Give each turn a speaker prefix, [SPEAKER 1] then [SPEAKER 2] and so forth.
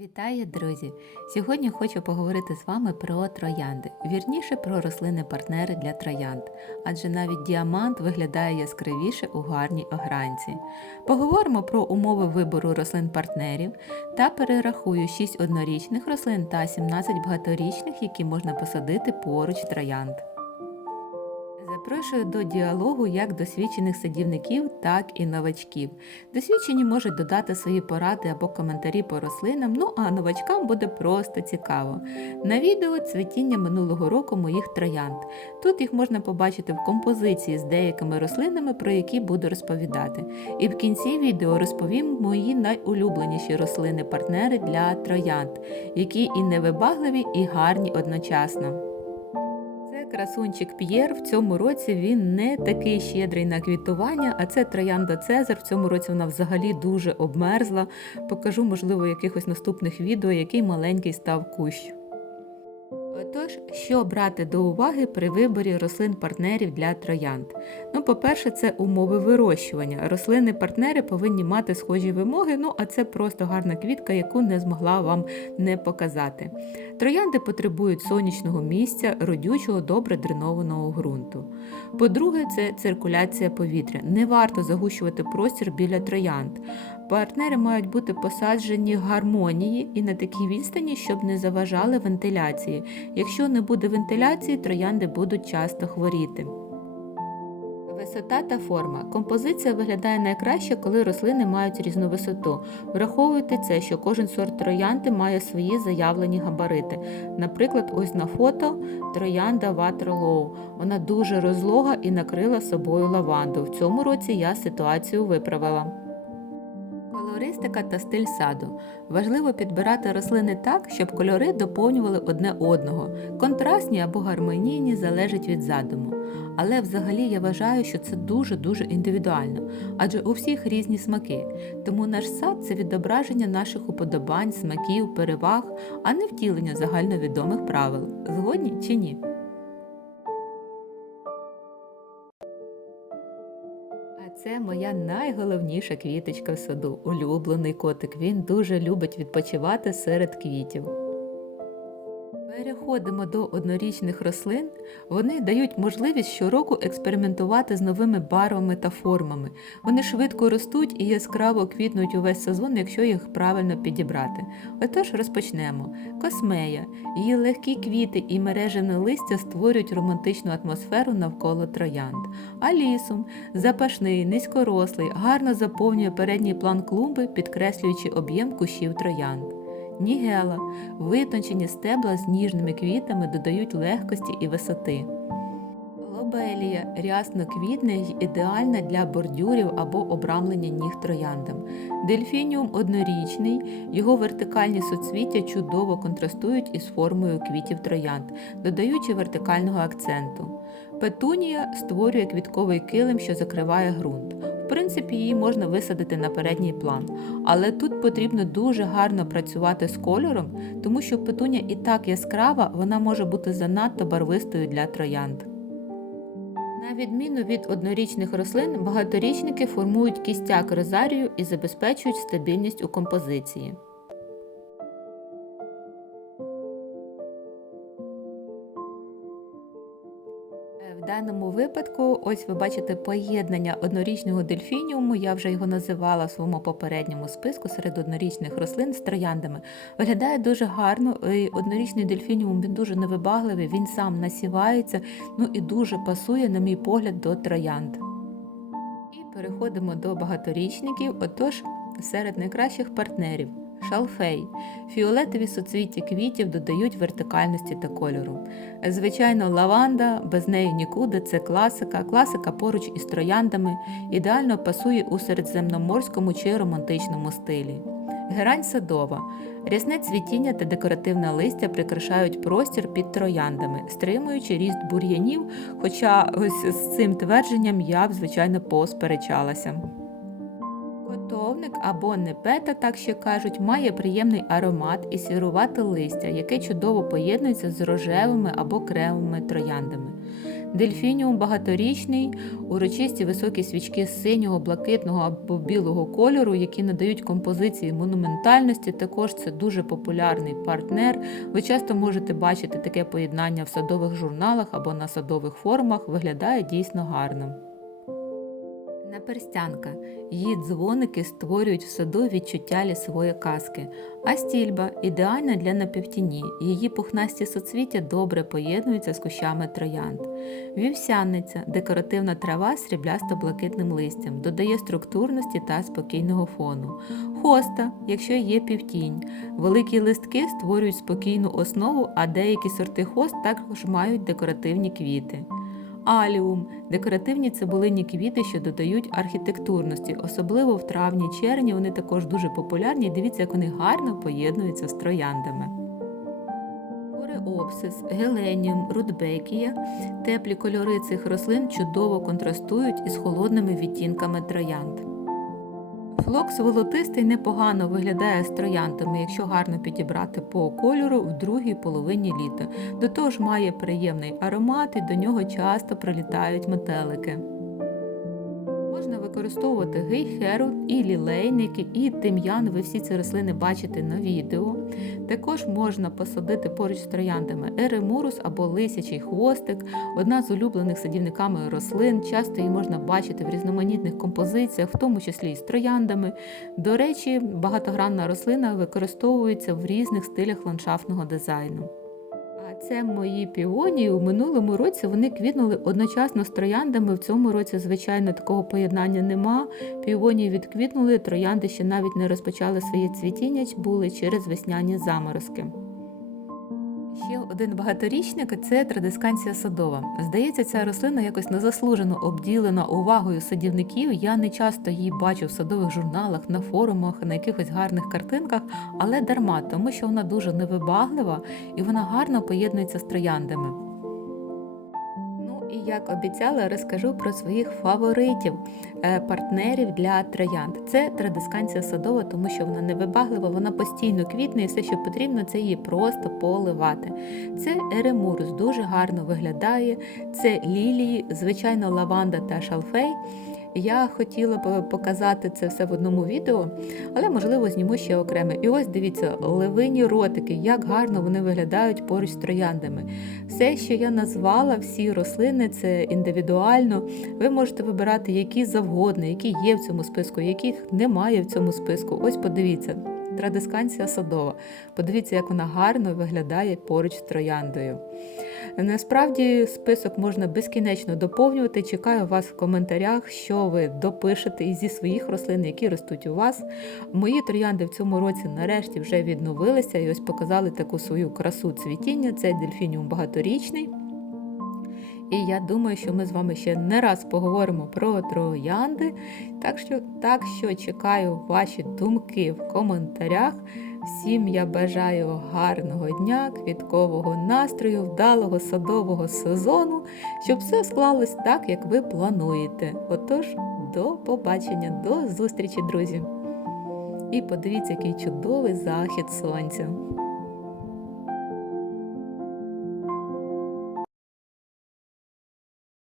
[SPEAKER 1] Вітаю, друзі! Сьогодні хочу поговорити з вами про троянди, вірніше про рослини-партнери для троянд, адже навіть діамант виглядає яскравіше у гарній огранці. Поговоримо про умови вибору рослин-партнерів та перерахую 6 однорічних рослин та 17 багаторічних, які можна посадити поруч троянд. Запрошую до діалогу як досвідчених садівників, так і новачків. Досвідчені можуть додати свої поради або коментарі по рослинам, ну а новачкам буде просто цікаво. На відео цвітіння минулого року моїх троянд. Тут їх можна побачити в композиції з деякими рослинами, про які буду розповідати. І в кінці відео розповім мої найулюбленіші рослини-партнери для троянд, які і невибагливі, і гарні одночасно. Красунчик П'єр. В цьому році він не такий щедрий на квітування, а це троянда Цезар. В цьому році вона взагалі дуже обмерзла. Покажу, можливо, якихось наступних відео, який маленький став кущ. Отож, що брати до уваги при виборі рослин-партнерів для троянд? Ну, по-перше, це умови вирощування. Рослини-партнери повинні мати схожі вимоги, ну а це просто гарна квітка, яку не змогла вам не показати. Троянди потребують сонячного місця, родючого, добре дренованого ґрунту. По-друге, це циркуляція повітря. Не варто загущувати простір біля троянд. Партнери мають бути посаджені в гармонії і на такій відстані, щоб не заважали вентиляції. Якщо не буде вентиляції, троянди будуть часто хворіти. Висота та форма. Композиція виглядає найкраще, коли рослини мають різну висоту. Враховуйте це, що кожен сорт троянди має свої заявлені габарити. Наприклад, ось на фото троянда Waterloo. Вона дуже розлога і накрила собою лаванду. В цьому році я ситуацію виправила. Колористика та стиль саду. Важливо підбирати рослини так, щоб кольори доповнювали одне одного. Контрастні або гармонійні залежить від задуму. Але взагалі я вважаю, що це дуже-дуже індивідуально, адже у всіх різні смаки. Тому наш сад це відображення наших уподобань, смаків, переваг, а не втілення загальновідомих правил. Згодні чи ні? Це моя найголовніша квіточка в саду, улюблений котик. Він дуже любить відпочивати серед квітів. Переходимо до однорічних рослин. Вони дають можливість щороку експериментувати з новими барвами та формами. Вони швидко ростуть і яскраво квітнуть увесь сезон, якщо їх правильно підібрати. Отож розпочнемо. Космея. Її легкі квіти і мережене листя створюють романтичну атмосферу навколо троянд. Алісум запашний, низькорослий, гарно заповнює передній план клумби, підкреслюючи об'єм кущів троянд. Нігела витончені стебла з ніжними квітами додають легкості і висоти. Лобелія рясно квітне й ідеальна для бордюрів або обрамлення ніг трояндам. Дельфініум однорічний, його вертикальні суцвіття чудово контрастують із формою квітів троянд, додаючи вертикального акценту. Петунія створює квітковий килим, що закриває ґрунт. В принципі, її можна висадити на передній план, але тут потрібно дуже гарно працювати з кольором, тому що петуня і так яскрава, вона може бути занадто барвистою для троянд. На відміну від однорічних рослин, багаторічники формують кістяк розарію і забезпечують стабільність у композиції. Даному випадку, ось ви бачите поєднання однорічного дельфініуму. Я вже його називала в своєму попередньому списку серед однорічних рослин з трояндами. Виглядає дуже гарно. і Однорічний дельфініум він дуже невибагливий, він сам насівається, ну і дуже пасує, на мій погляд, до троянд. І переходимо до багаторічників. Отож, серед найкращих партнерів. Шалфей. Фіолетові суцвіття квітів додають вертикальності та кольору. Звичайно, лаванда, без неї нікуди, це класика. Класика поруч із трояндами ідеально пасує у середземноморському чи романтичному стилі. Герань садова. Рясне цвітіння та декоративне листя прикрашають простір під трояндами, стримуючи ріст бур'янів, хоча ось з цим твердженням я б, звичайно, посперечалася. Котовник або непета, так ще кажуть, має приємний аромат і сірувате листя, яке чудово поєднується з рожевими або кремовими трояндами. Дельфініум багаторічний, урочисті високі свічки синього, блакитного або білого кольору, які надають композиції монументальності. Також це дуже популярний партнер. Ви часто можете бачити таке поєднання в садових журналах або на садових форумах. Виглядає дійсно гарно. Наперстянка. Її дзвоники створюють в саду відчуття лісової казки. А стільба ідеальна для напівтіні. Її пухнасті соцвіття добре поєднуються з кущами троянд. Вівсяниця декоративна трава з сріблясто-блакитним листям, додає структурності та спокійного фону. Хоста, якщо є півтінь. Великі листки створюють спокійну основу, а деякі сорти хост також мають декоративні квіти. Аліум декоративні цибулинні квіти, що додають архітектурності, особливо в травні-червні вони також дуже популярні. Дивіться, як вони гарно поєднуються з трояндами. Кореопсис, геленіум, рудбекія. Теплі кольори цих рослин чудово контрастують із холодними відтінками троянд. Флокс волотистий непогано виглядає з трояндами, якщо гарно підібрати по кольору в другій половині літа. До того ж має приємний аромат і до нього часто прилітають метелики. Використовувати гейхеру, і лілейники, і тим'ян. Ви всі ці рослини бачите на відео. Також можна посадити поруч з трояндами еремурус або лисячий хвостик, одна з улюблених садівниками рослин. Часто її можна бачити в різноманітних композиціях, в тому числі і з трояндами. До речі, багатогранна рослина використовується в різних стилях ландшафтного дизайну. Це мої піонії. У минулому році вони квітнули одночасно з трояндами. В цьому році, звичайно, такого поєднання нема. Піонії відквітнули, троянди ще навіть не розпочали своє цвітіння, були через весняні заморозки. Один багаторічник це традисканція садова. Здається, ця рослина якось незаслужено обділена увагою садівників. Я не часто її бачу в садових журналах, на форумах, на якихось гарних картинках, але дарма, тому що вона дуже невибаглива і вона гарно поєднується з трояндами. І як обіцяла, розкажу про своїх фаворитів е, партнерів для троянд. Це традисканція садова, тому що вона невибаглива, вона постійно квітне, і все, що потрібно, це її просто поливати. Це еремурус, дуже гарно виглядає. Це лілії, звичайно, лаванда та шалфей. Я хотіла б показати це все в одному відео, але можливо зніму ще окреме. І ось дивіться, левині ротики, як гарно вони виглядають поруч з трояндами. Все, що я назвала, всі рослини, це індивідуально. Ви можете вибирати які завгодно, які є в цьому списку, яких немає в цьому списку. Ось подивіться. Традисканція садова. Подивіться, як вона гарно виглядає поруч з трояндою. Насправді список можна безкінечно доповнювати. Чекаю вас в коментарях, що ви допишете зі своїх рослин, які ростуть у вас. Мої троянди в цьому році нарешті вже відновилися і ось показали таку свою красу цвітіння. Це дельфініум багаторічний. І я думаю, що ми з вами ще не раз поговоримо про троянди. Так що, так що чекаю ваші думки в коментарях. Всім я бажаю гарного дня, квіткового настрою, вдалого садового сезону, щоб все склалось так, як ви плануєте. Отож, до побачення, до зустрічі, друзі! І подивіться, який чудовий захід сонця.